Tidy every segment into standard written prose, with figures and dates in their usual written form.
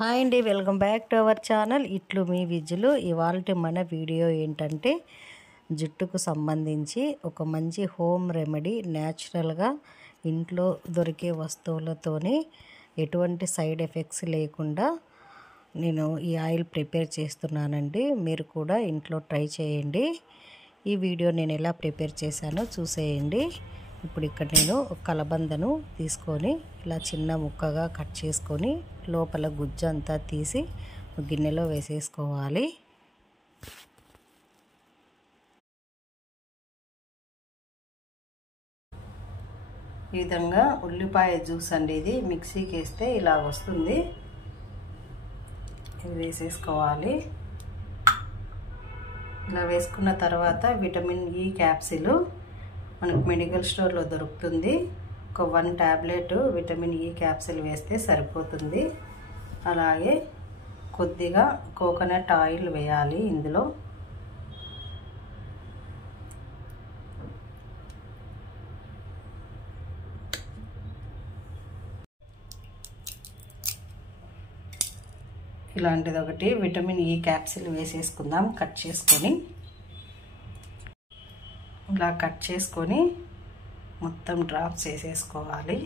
Hi అండి, welcome back to our channel ఇట్లు మీ విజులు. ఇవాల్టి మన వీడియో ఏంటంటే జుట్టుకు సంబంధించి ఒక మంచి హోమ్ రెమెడీ, న్యాచురల్గా ఇంట్లో దొరికే వస్తువులతోని ఎటువంటి సైడ్ ఎఫెక్ట్స్ లేకుండా నేను ఈ ఆయిల్ ప్రిపేర్ చేస్తున్నానండి. మీరు కూడా ఇంట్లో ట్రై చేయండి. ఈ వీడియో నేను ఎలా ప్రిపేర్ చేశానో చూసేయండి. ఇప్పుడు ఇక్కడ నేను ఒక కలబందను తీసుకొని ఇలా చిన్న ముక్కగా కట్ చేసుకొని లోపల గుజ్జు అంతా తీసి గిన్నెలో వేసేసుకోవాలి. ఈ విధంగా ఉల్లిపాయ జ్యూస్ అండి, ఇది మిక్సీకి వేస్తే ఇలా వస్తుంది. ఇది వేసేసుకోవాలి. ఇలా వేసుకున్న తర్వాత విటమిన్ ఈ క్యాప్సిల్ మనకు మెడికల్ స్టోర్లో దొరుకుతుంది. ఒక 1 టాబ్లెట్ విటమిన్ ఈ క్యాప్సిల్ వేస్తే సరిపోతుంది. అలాగే కొద్దిగా కోకోనట్ ఆయిల్ వేయాలి ఇందులో. ఇలాంటిది ఒకటి విటమిన్ ఈ క్యాప్సిల్ వేసేసుకుందాం. కట్ చేసుకొని ఇలా కట్ చేసుకొని మొత్తం డ్రాప్స్ వేసేసుకోవాలి.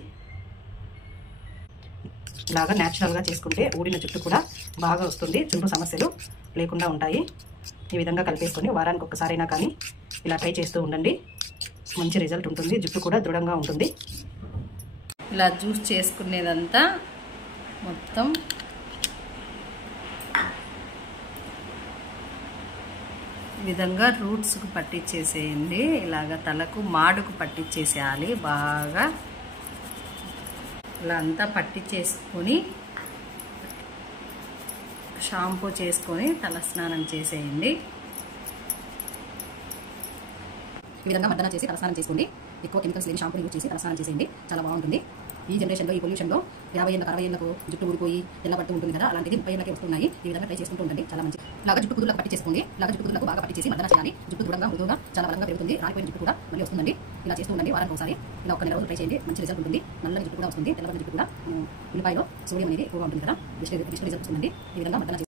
ఇలాగా న్యాచురల్గా చేసుకుంటే ఊడిన జుట్టు కూడా బాగా వస్తుంది, చుండ్రు సమస్యలు లేకుండా ఉంటాయి. ఈ విధంగా కలిపేసుకొని వారానికి ఒక్కసారైనా కానీ ఇలా ట్రై చేస్తూ ఉండండి. మంచి రిజల్ట్ ఉంటుంది, జుట్టు కూడా దృఢంగా ఉంటుంది. ఇలా జ్యూస్ చేసుకునేదంతా మొత్తం ఈ విధంగా రూట్స్కు పట్టించేసేయండి. ఇలాగ తలకు మాడుకు పట్టించేసేయాలి బాగా. ఇలా అంతా పట్టించేసుకొని షాంపూ చేసుకొని తల స్నానం చేసేయండి. ఈ విధంగా మర్దన చేసి తలస్నానం చేసుకోండి. ఎక్కువ కెమికల్స్ లేని షాంపూని యూజ్ చేసి తలస్నానం చేసేయండి, చాలా బాగుంటుంది. ఈ జనరేషన్లో, ఈ పొల్యూషన్లో 50 ఏళ్ళకు 60 ఏళ్ళకు జుట్టు ఊడిపోయి తెల్ల పట్టు ఉంటుంది కదా, అలాంటిది 30 ఏళ్ళకే వస్తున్నాయి. ఈ విధంగా ట్రై చేసుకుంటూ ఉండండి, చాలా మంచి. ఇలాగా జుట్టు కుదురులకు పట్టించేసుకోండి. ఇలాగా జుట్టు కుదురులకు బాగా పట్టించేసి మర్దన చేయాలి. జుట్టు దృఢంగా మృదువుగా చాలా బలంగా పెరుగుతుంది. రాలిపోయిన జుట్టు కూడా మళ్ళీ వస్తుందండి. ఇలా చేస్తూ ఉండండి వారానికి ఒకసారి. ఇలా ఒక నెల రోజులు ట్రై చేయండి, మంచి రిజల్ట్ ఉంటుంది. నల్లని జుట్టు కూడా వస్తుంది, తెల్లబడిన జుట్టు కూడా. ఉల్లిపాయలో సోడియం అనేది ఎక్కువగా ఉంటుంది కదా, బెస్ట్ రిజల్ట్ వస్తుందండి. ఈ విధంగా మర్దన